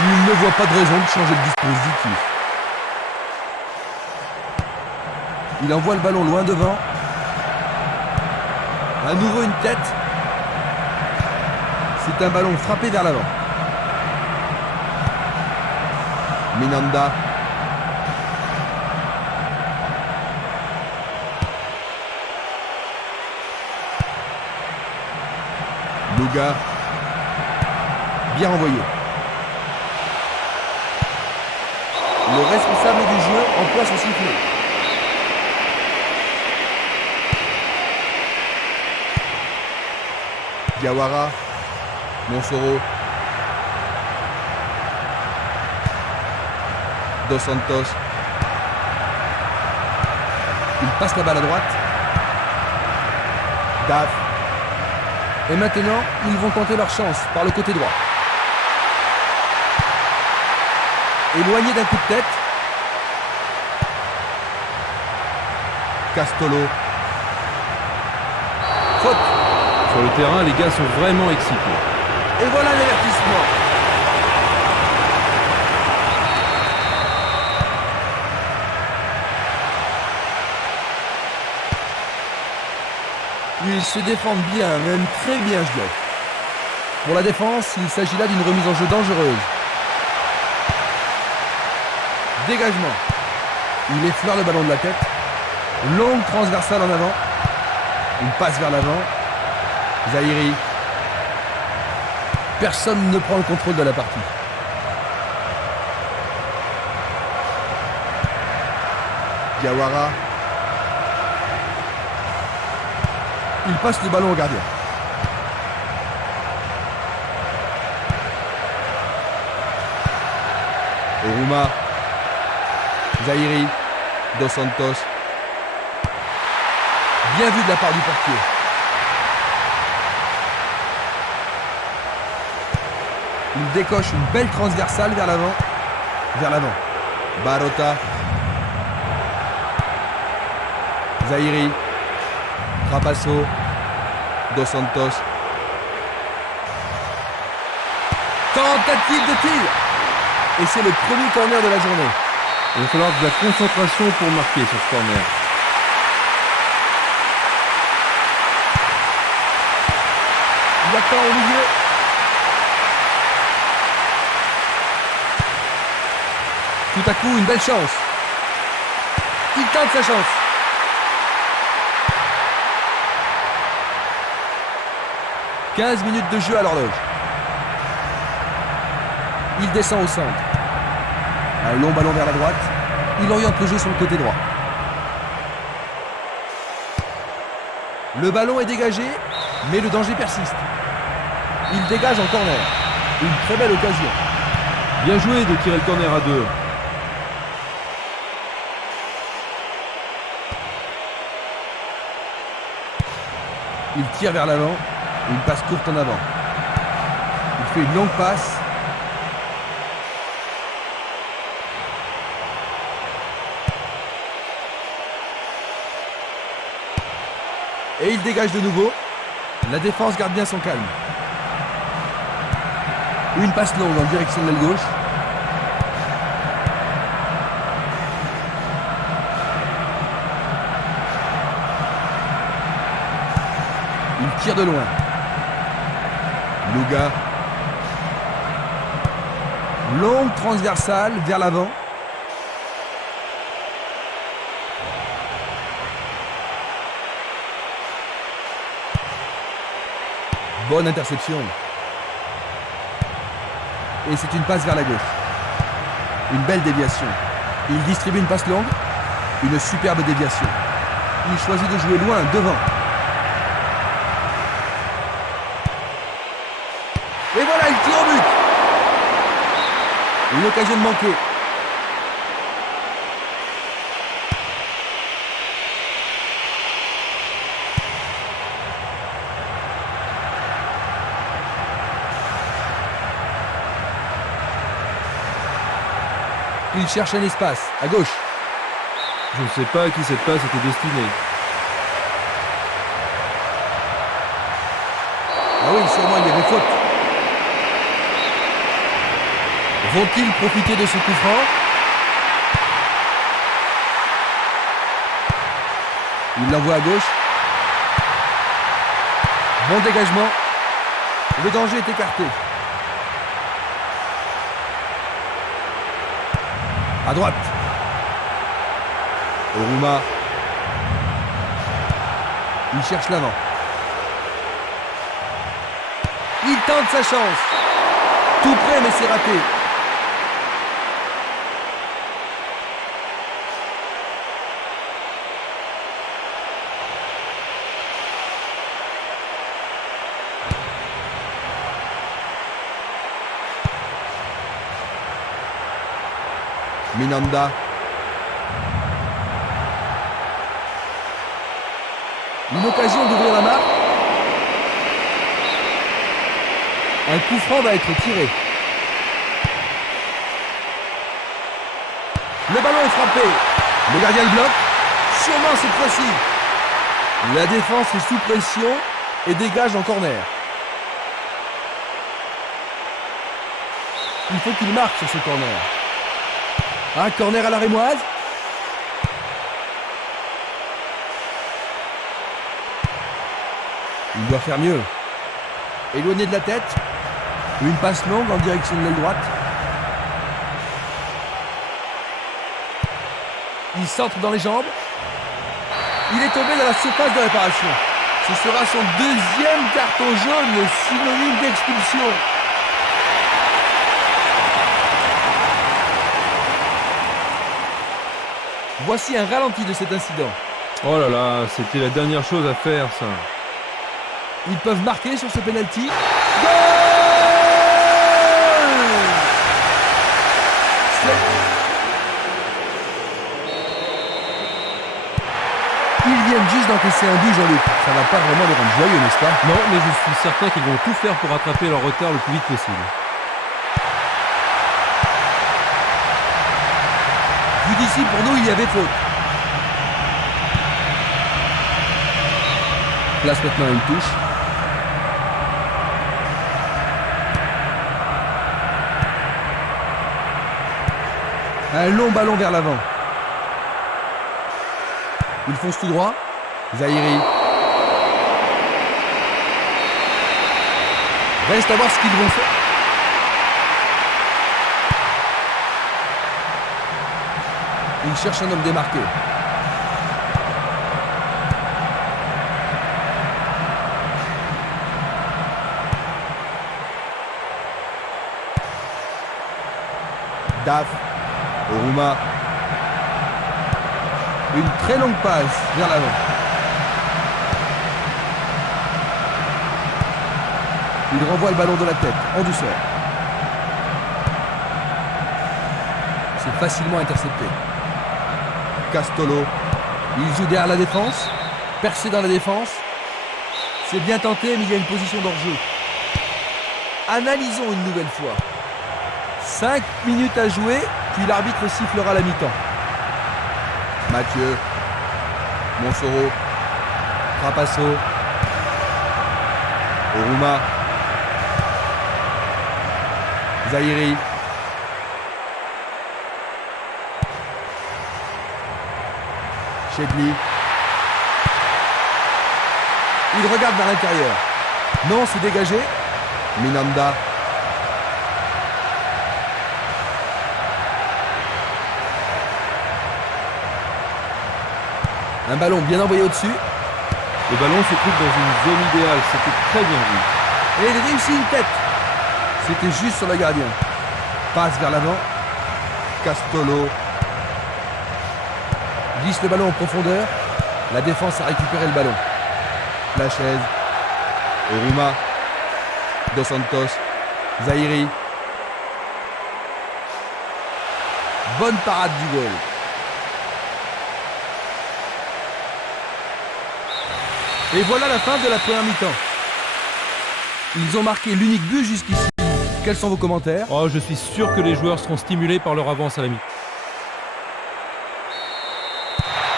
Il ne voit pas de raison de changer de dispositif. Il envoie le ballon loin devant. À nouveau une tête. C'est un ballon frappé vers l'avant. Minanda. Luga. Bien envoyé. Le responsable du jeu emploie son sifflet. Diawara. Monsoro. Dos Santos. Il passe la balle à droite. Daf. Et maintenant, ils vont tenter leur chance par le côté droit. Éloigné d'un coup de tête. Castolo. Faute. Sur le terrain, les gars sont vraiment excités. Et voilà l'avertissement. Ils se défendent bien, même très bien, je dirais. Pour la défense, il s'agit là d'une remise en jeu dangereuse. Dégagement. Il effleure le ballon de la tête. Longue transversale en avant. Une passe vers l'avant. Zahiri. Personne ne prend le contrôle de la partie. Diawara. Il passe le ballon au gardien. Oruma. Zahiri. Dos Santos. Bien vu de la part du portier. Il décoche une belle transversale vers l'avant. Vers l'avant. Barota. Zahiri. Trapasso. Dos Santos. Tentative de tir. Et c'est le premier corner de la journée. Il va falloir de la concentration pour marquer sur ce corner. Il attend au milieu. Tout à coup, une belle chance. Il tente sa chance. « 15 minutes de jeu à l'horloge. Il descend au centre. Un long ballon vers la droite. Il oriente le jeu sur le côté droit. Le ballon est dégagé, mais le danger persiste. Il dégage en corner. Une très belle occasion. Bien joué de tirer le corner à deux. Il tire vers l'avant. Une passe courte en avant. Il fait une longue passe. Et il dégage de nouveau. La défense garde bien son calme. Une passe longue en direction de l'aile gauche. Il tire de loin. Luga. Longue transversale vers l'avant. Bonne interception. Et c'est une passe vers la gauche. Une belle déviation. Il distribue une passe longue. Une superbe déviation. Il choisit de jouer loin, devant. Et voilà, il tire au but. Une occasion de manquer. Il cherche un espace, à gauche. Je ne sais pas à qui cette passe était destinée. Ah oui, sûrement il y avait faute. Vont-ils profiter de ce coup franc? Il l'envoie à gauche. Bon dégagement. Le danger est écarté. À droite. Oruma. Il cherche l'avant. Il tente sa chance. Tout près, mais c'est raté. Minanda. Une occasion d'ouvrir la marque. Un coup franc va être tiré. Le ballon est frappé. Le gardien le bloque. Sûrement cette fois-ci. La défense est sous pression et dégage en corner. Il faut qu'il marque sur ce corner. Un corner à la rémoise. Il doit faire mieux. Éloigné de la tête. Une passe longue en direction de l'aile droite. Il centre dans les jambes. Il est tombé dans la surface de réparation. Ce sera son deuxième carton jaune, synonyme d'expulsion. Voici un ralenti de cet incident. Oh là là, c'était la dernière chose à faire, ça. Ils peuvent marquer sur ce penalty. Goal! Ils viennent juste d'encaisser un but, Jean-Luc. Ça va pas vraiment les rendre joyeux, n'est-ce pas? Non, mais je suis certain qu'ils vont tout faire pour rattraper leur retard le plus vite possible. Vu d'ici, pour nous, il y avait faute. Place maintenant une touche. Un long ballon vers l'avant. Il fonce tout droit. Zahiri. Reste à voir ce qu'ils vont faire. Il cherche un homme démarqué. Daf. Oruma. Une très longue passe vers l'avant. Il renvoie le ballon de la tête, en douceur. C'est facilement intercepté. Castolo. Il joue derrière la défense. Percé dans la défense. C'est bien tenté, mais il y a une position d'hors-jeu. Analysons une nouvelle fois. 5 minutes à jouer, puis l'arbitre sifflera la mi-temps. Mathieu. Monsoro. Trapasso. Oruma. Zahiri. Chedli. Il regarde vers l'intérieur. Non, c'est dégagé. Minanda. Un ballon bien envoyé au-dessus. Le ballon se trouve dans une zone idéale, c'était très bien vu. Et il réussit une tête. C'était juste sur le gardien. Passe vers l'avant. Castolo. Glisse le ballon en profondeur. La défense a récupéré le ballon. Lachez. Oruma. Dos Santos. Zahiri. Bonne parade du goal. Et voilà la fin de la première mi-temps. Ils ont marqué l'unique but jusqu'ici. Quels sont vos commentaires? Oh, je suis sûr que les joueurs seront stimulés par leur avance à la mi.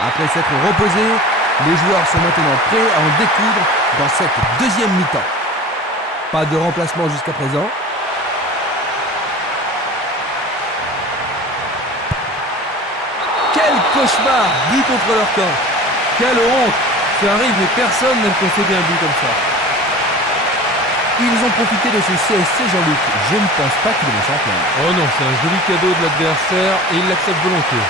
Après s'être reposés, les joueurs sont maintenant prêts à en découdre dans cette deuxième mi-temps. Pas de remplacement jusqu'à présent. cauchemar, but contre leur camp. Quelle honte! Ça arrive, mais personne n'aime concéder un but comme ça. Ils ont profité de ce CSC, Jean-Luc. Je ne pense pas qu'ils vont s'en plaindre. Oh non, c'est un joli cadeau de l'adversaire et il l'accepte volontiers.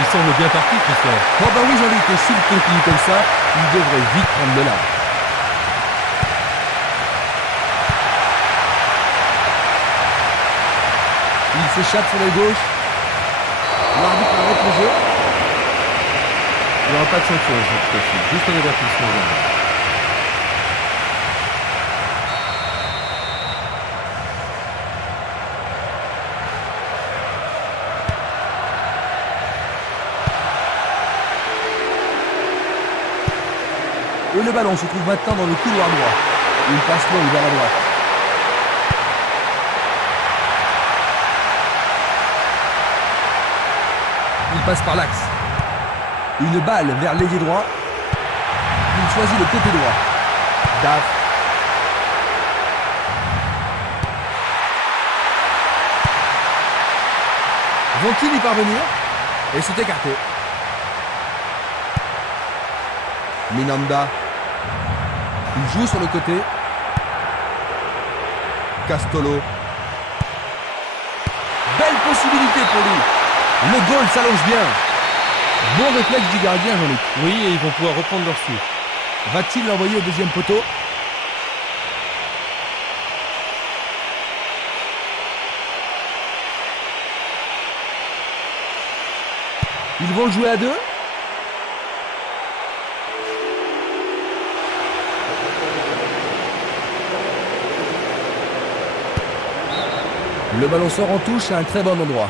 Il semble bien parti, Christophe. Oh bah oui, Jean-Luc, et s'il continue comme ça, il devrait vite prendre de l'art. Il s'échappe sur la gauche. L'arbitre arrête le jeu. Il n'y aura pas de sanction cette fois-ci, juste un avertissement. Et le ballon se trouve maintenant dans le couloir droit. Une passe longue vers la droite. Il passe par l'axe. Une balle vers l'ailier droit. Il choisit le côté droit. Daf. Vont-ils y parvenir? Et c'est écarté. Minanda. Il joue sur le côté. Castolo. Belle possibilité pour lui. Le goal s'allonge bien. Bon réflexe du gardien, Jean-Luc. Oui, et ils vont pouvoir reprendre leur souffle. Va-t-il l'envoyer au deuxième poteau? Ils vont le jouer à deux. Le ballon sort en touche à un très bon endroit.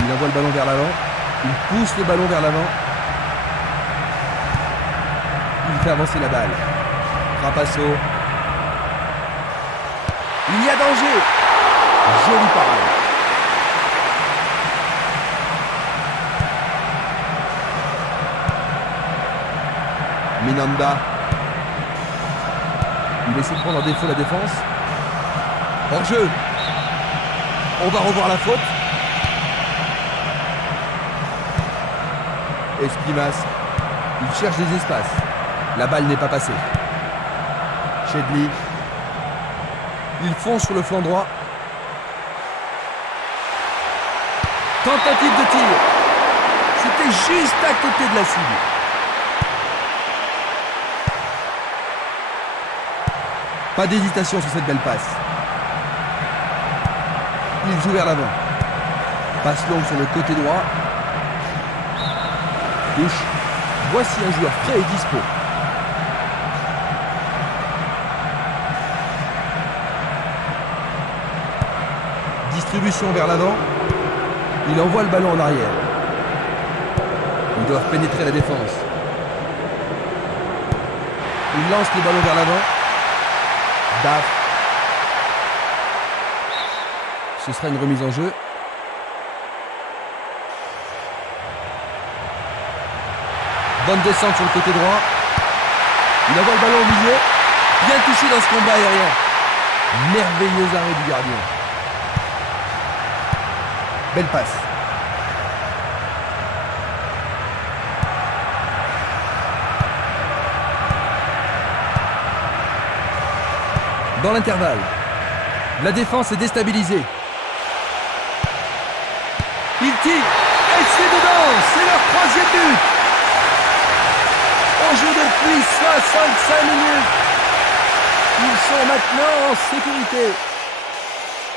Il envoie le ballon vers l'avant. Il pousse le ballon vers l'avant. Il fait avancer la balle. Trapasso. Il y a danger. Joli parade. Minanda. Il essaie de prendre en défaut la défense. Hors jeu. On va revoir la faute. Esquimas. Il cherche des espaces. La balle n'est pas passée. Chedli. Il fonce sur le flanc droit. Tentative de tir. C'était juste à côté de la cible. Pas d'hésitation sur cette belle passe. Il joue vers l'avant. Passe longue sur le côté droit. Touche. Voici un joueur frais et dispo. Distribution vers l'avant. Il envoie le ballon en arrière. Ils doivent pénétrer la défense. Il lance le ballon vers l'avant. Daf. Ce sera une remise en jeu. Bonne descente sur le côté droit. Il envoie le ballon au milieu. Bien touché dans ce combat aérien. Merveilleux arrêt du gardien. Belle passe. Dans l'intervalle, la défense est déstabilisée. Il tire et c'est dedans. C'est leur troisième but. On joue depuis 65 minutes. Ils sont maintenant en sécurité.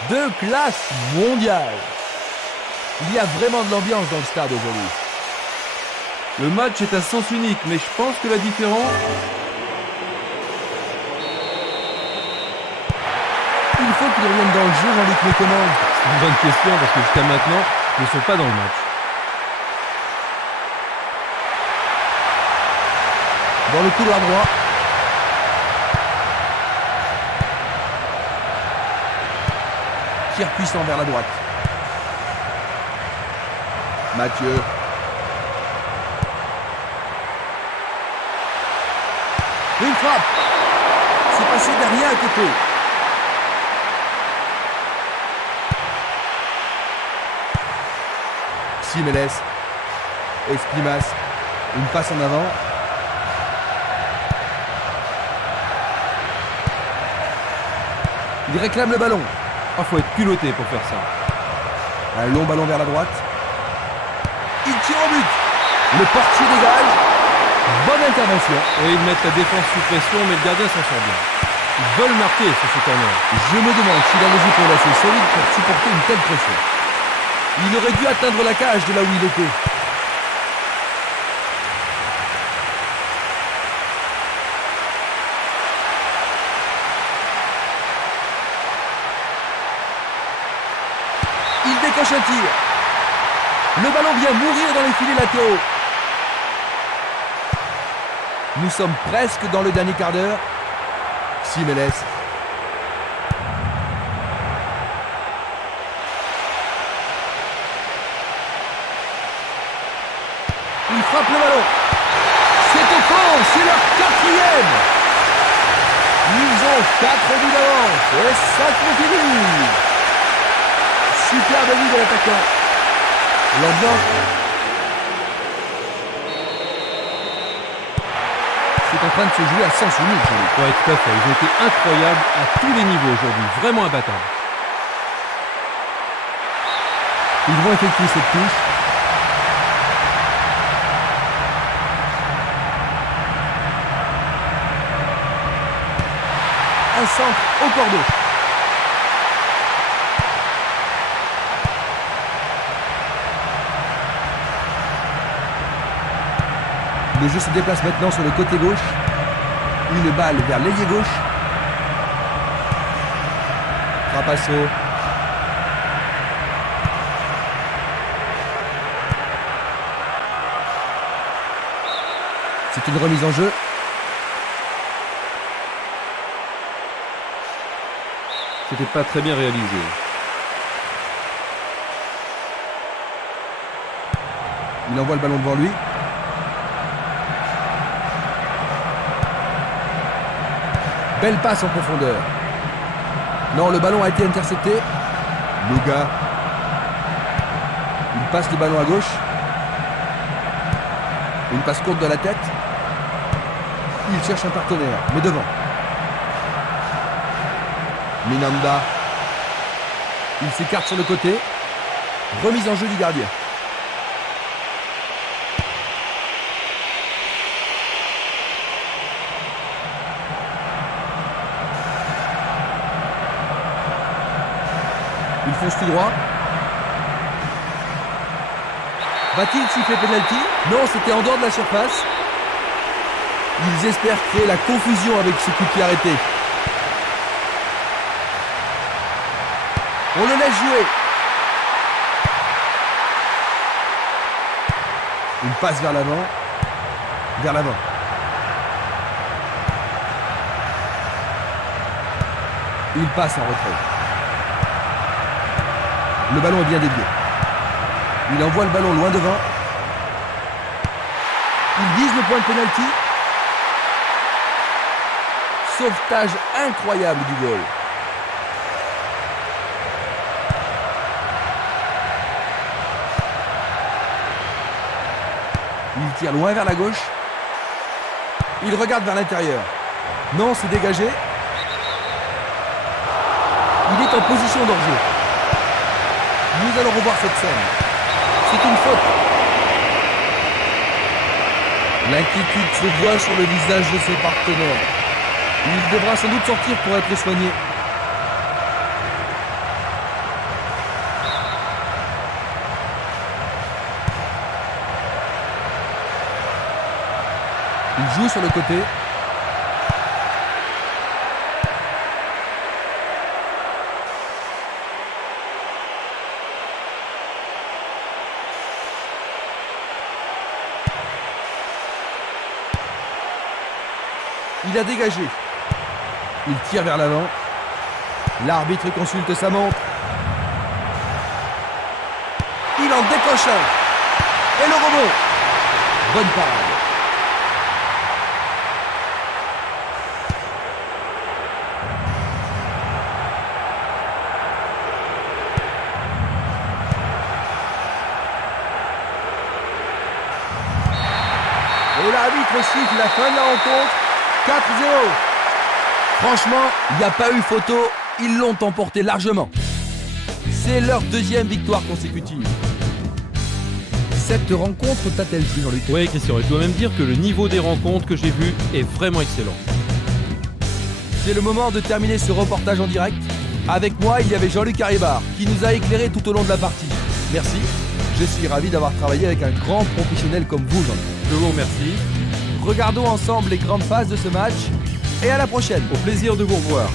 De classe mondiale. Il y a vraiment de l'ambiance dans le stade aujourd'hui. Le match est à sens unique, mais je pense que la différence... Il faut qu'il revienne dans le jeu, Jean-Luc, mais comment? C'est une bonne question, parce que jusqu'à maintenant, ne sont pas dans le match. Dans le couloir droit. Tir puissant vers la droite. Mathieu. Une frappe. C'est passé derrière à côté. Simeles. Esprimas. Une passe en avant. Il réclame le ballon. Il faut être culotté pour faire ça. Un long ballon vers la droite. Il tire au but. Le portier dégage. Bonne intervention. Et ils mettent la défense sous pression, mais le gardien s'en sort bien. Ils veulent marquer sur ce corner. Je me demande s'il a les épaules assez solides pour supporter une telle pression. Il aurait dû atteindre la cage de là où il était. Il décoche un tir. Le ballon vient mourir dans les filets latéraux. Nous sommes presque dans le dernier quart d'heure. Simeles. Il frappe le ballon. C'est au fond, c'est leur quatrième. Ils ont 4 buts d'avance et ça continue. Superbe but de l'attaquant. L'ambiance. C'est en train de se jouer à sens unique. Ouais, tout à fait. Ils ont été incroyables à tous les niveaux aujourd'hui. Vraiment imbattables. Ils vont effectuer cette touche. Un centre au cordeau. Le jeu se déplace maintenant sur le côté gauche. Une balle vers l'ailier gauche. Trapasso. C'est une remise en jeu. C'était pas très bien réalisé. Il envoie le ballon devant lui. Belle passe en profondeur. Non, le ballon a été intercepté. Luga. Il passe le ballon à gauche. Une passe courte de la tête. Il cherche un partenaire, mais devant. Minanda. Il s'écarte sur le côté. Remise en jeu du gardien. Il fonce tout droit. Va-t-il siffler penalty? Non, c'était en dehors de la surface. Ils espèrent créer la confusion avec ce coup qui est arrêté. On le laisse jouer. Une passe vers l'avant. Vers l'avant. Il passe en retrait. Le ballon est bien dévié. Il envoie le ballon loin devant. Il vise le point de pénalty. Sauvetage incroyable du goal. Il tire loin vers la gauche. Il regarde vers l'intérieur. Non, c'est dégagé. Il est en position d'hors-jeu. Nous allons revoir cette scène. C'est une faute. L'inquiétude se voit sur le visage de ses partenaires. Il devra sans doute sortir pour être soigné. Il joue sur le côté. Il a dégagé. Il tire vers l'avant. L'arbitre consulte sa montre. Il en décroche un. Et le rebond. Bonne parade. Et l'arbitre siffle la fin de la rencontre. 4-0. Franchement, il n'y a pas eu photo. Ils l'ont emporté largement. C'est leur deuxième victoire consécutive. Cette rencontre t'a-t-elle plu, Jean-Luc? Oui, Christian, je dois même dire que le niveau des rencontres que j'ai vues est vraiment excellent. C'est le moment de terminer ce reportage en direct. Avec moi, il y avait Jean-Luc Haribar qui nous a éclairé tout au long de la partie. Merci. Je suis ravi d'avoir travaillé avec un grand professionnel comme vous, Jean-Luc. Je vous remercie. Regardons ensemble les grandes phases de ce match et à la prochaine. Au plaisir de vous revoir.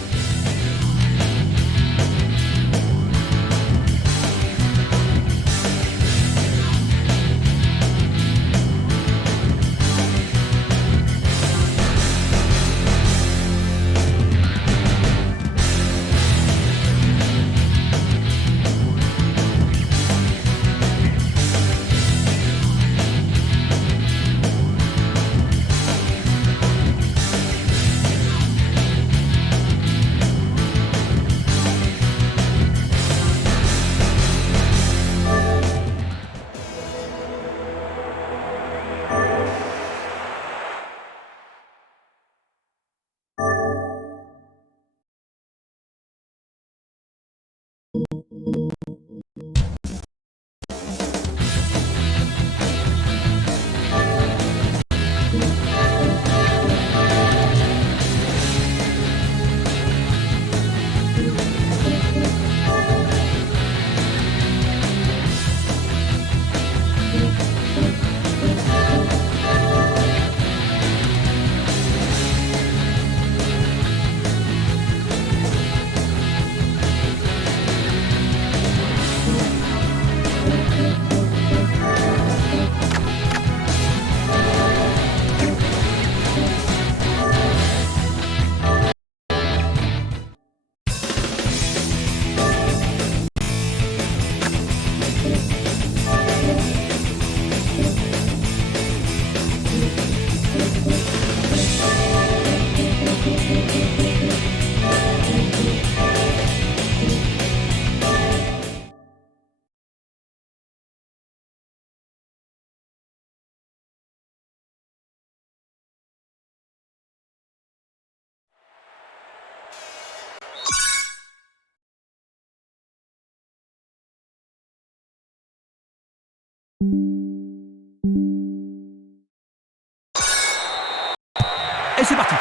Et c'est parti.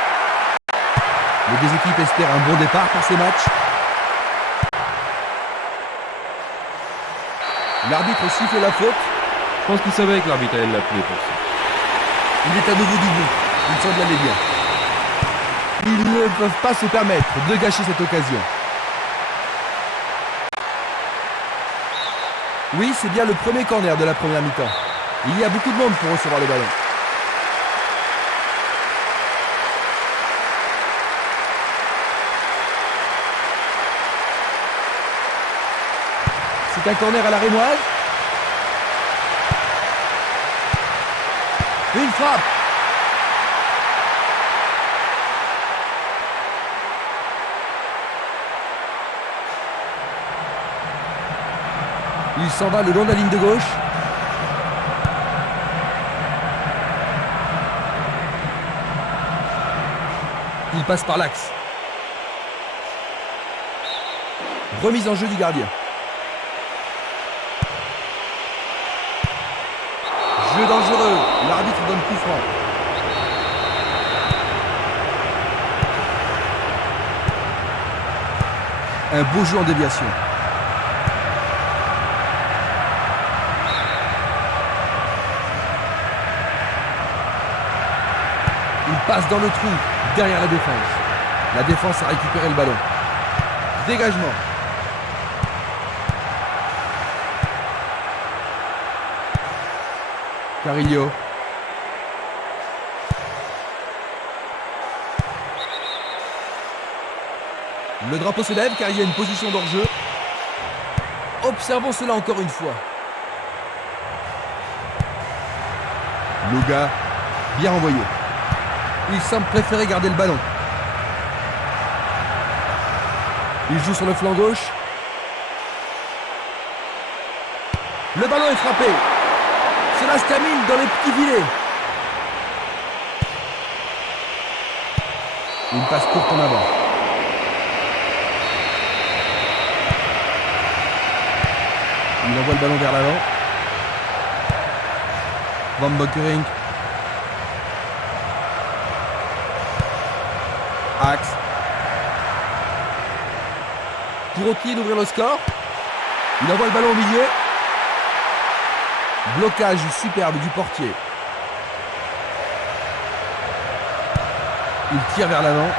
Les deux équipes espèrent un bon départ pour ces matchs. L'arbitre siffle la faute. Je pense qu'il savait que l'arbitre allait l'appeler pour ça. Il est à nouveau debout. Il semble aller bien. Ils ne peuvent pas se permettre de gâcher cette occasion. Oui, c'est bien le premier corner de la première mi-temps. Il y a beaucoup de monde pour recevoir le ballon. C'est un corner à la rémoise. Une frappe. Il s'en va le long de la ligne de gauche. Il passe par l'axe. Remise en jeu du gardien. Jeu dangereux. L'arbitre donne coup franc. Un beau jeu en déviation. Il passe dans le trou, derrière la défense. La défense a récupéré le ballon. Dégagement. Carillo. Le drapeau se lève car il y a une position d'hors-jeu. Observons cela encore une fois. Loga, bien renvoyé. Il semble préférer garder le ballon. Il joue sur le flanc gauche. Le ballon est frappé. Cela se termine dans les petits filets. Une passe courte en avant. Il envoie le ballon vers l'avant. Van Bokkerink. Axe. Pour Oki d'ouvrir le score. Il envoie le ballon au milieu. Blocage superbe du portier. Il tire vers l'avant.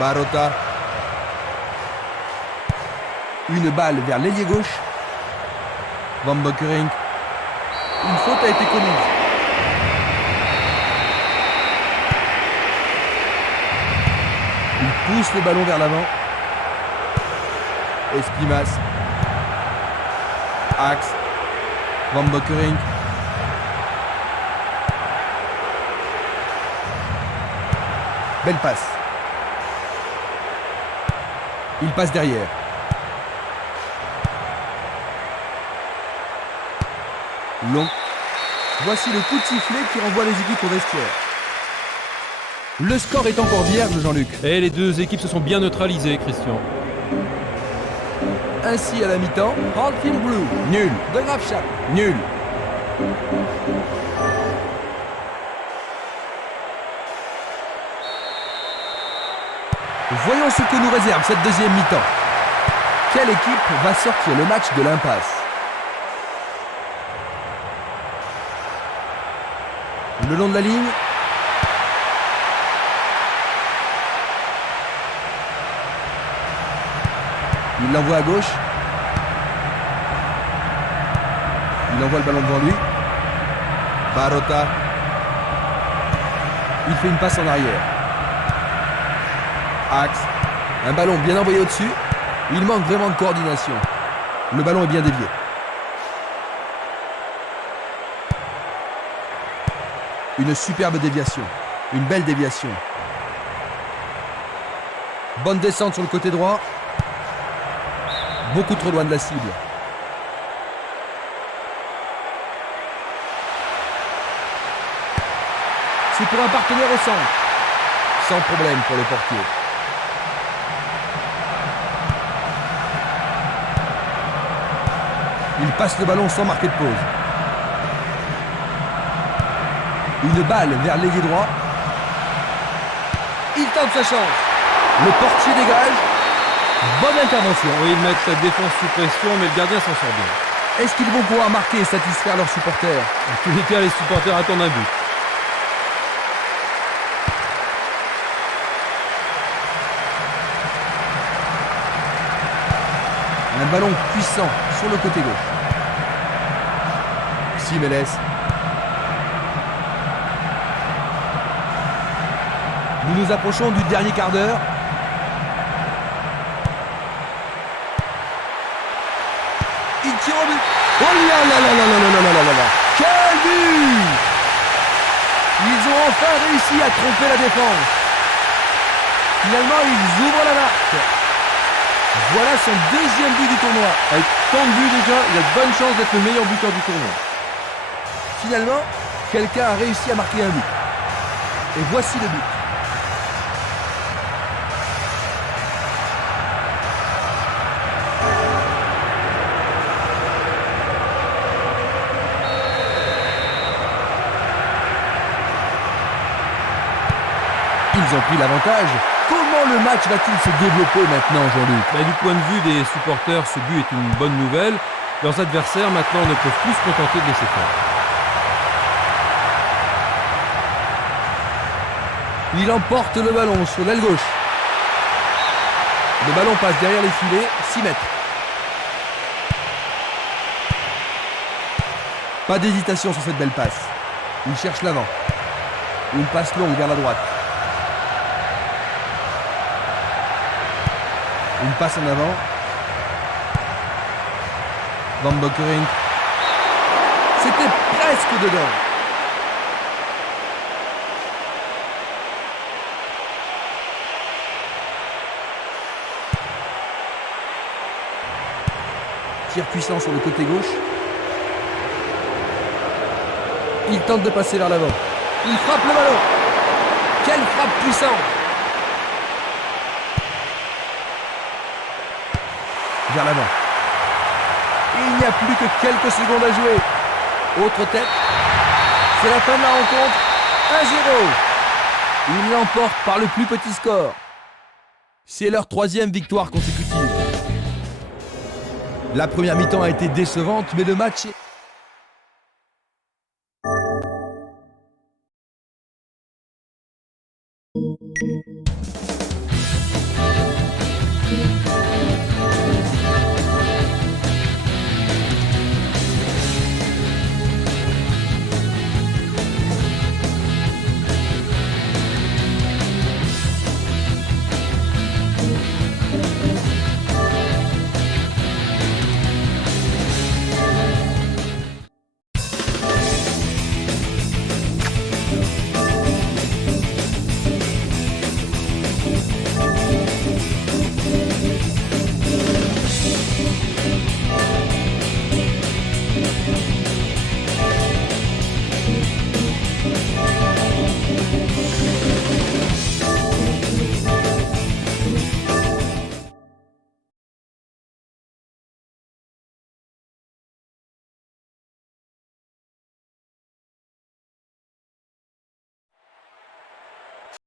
Barota. Une balle vers l'ailier gauche. Van Bokkerink. Une faute a été commise. Il pousse le ballon vers l'avant. Espimas. Axe. Van Bokkerink. Belle passe. Il passe derrière. Long. Voici le coup de sifflet qui renvoie les équipes au vestiaire. Le score est encore vierge, Jean-Luc. Et les deux équipes se sont bien neutralisées, Christian. Ainsi à la mi-temps, Hartfield Blue, Nul. De Graafschap, Nul. Voyons ce que nous réserve cette deuxième mi-temps. Quelle équipe va sortir le match de l'impasse? Le long de la ligne. Il l'envoie à gauche. Il envoie le ballon devant lui. Barota. Il fait une passe en arrière. Axe. Un ballon bien envoyé au-dessus. Il manque vraiment de coordination. Le ballon est bien dévié. Une superbe déviation. Une belle déviation. Bonne descente sur le côté droit. Beaucoup trop loin de la cible. C'est pour un partenaire au centre. Sans problème pour le portier. Il passe le ballon sans marquer de pause. Une balle vers l'ailier droit. Il tente sa chance. Le portier dégage. Bonne intervention. Oui, ils mettent la défense sous pression, mais le gardien s'en sort bien. Est-ce qu'ils vont pouvoir marquer et satisfaire leurs supporters? En tous les cas, les supporters attendent un but. Un ballon puissant sur le côté gauche. Simeles. Nous nous approchons du dernier quart d'heure. Il tire au but. Oh là là là là là là là là là là. Quel but! Ils ont enfin réussi à tromper la défense. Finalement, ils ouvrent la marque. Voilà son deuxième but du tournoi. Avec tant de buts déjà, il a de bonnes chances d'être le meilleur buteur du tournoi. Finalement, quelqu'un a réussi à marquer un but. Et voici le but. Ils ont pris l'avantage. Comment le match va-t-il se développer maintenant, Jean-Luc? Du point de vue des supporters, ce but est une bonne nouvelle. Leurs adversaires maintenant ne peuvent plus se contenter de laisser faire. Il emporte le ballon sur l'aile gauche. Le ballon passe derrière les filets, 6 mètres. Pas d'hésitation sur cette belle passe. Il cherche l'avant. Une passe longue vers la droite. Une passe en avant. Van Bokkerink. C'était presque dedans. Tir puissant sur le côté gauche. Il tente de passer vers l'avant. Il frappe le ballon. Quelle frappe puissante! Vers l'avant. Il n'y a plus que quelques secondes à jouer. Autre tête. C'est la fin de la rencontre. 1-0. Ils l'emportent par le plus petit score. C'est leur 3e victoire consécutive. La première mi-temps a été décevante, mais le match est...